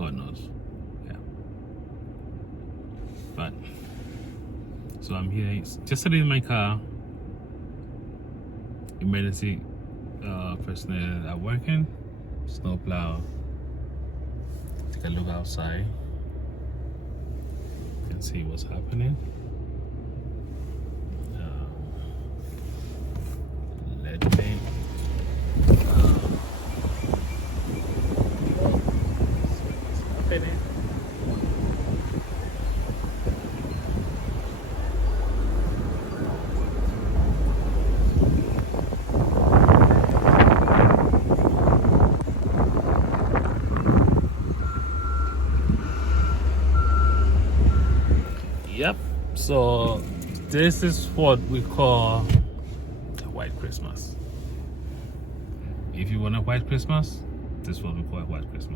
God knows. Yeah. But so I'm here. It's just sitting in my car. Emergency personnel are working. Snowplow. Take a look outside. You can see what's happening. Lead paint. What's happening? Yep. So this is what we call a white Christmas. If you want a white Christmas, this is what we call a white Christmas.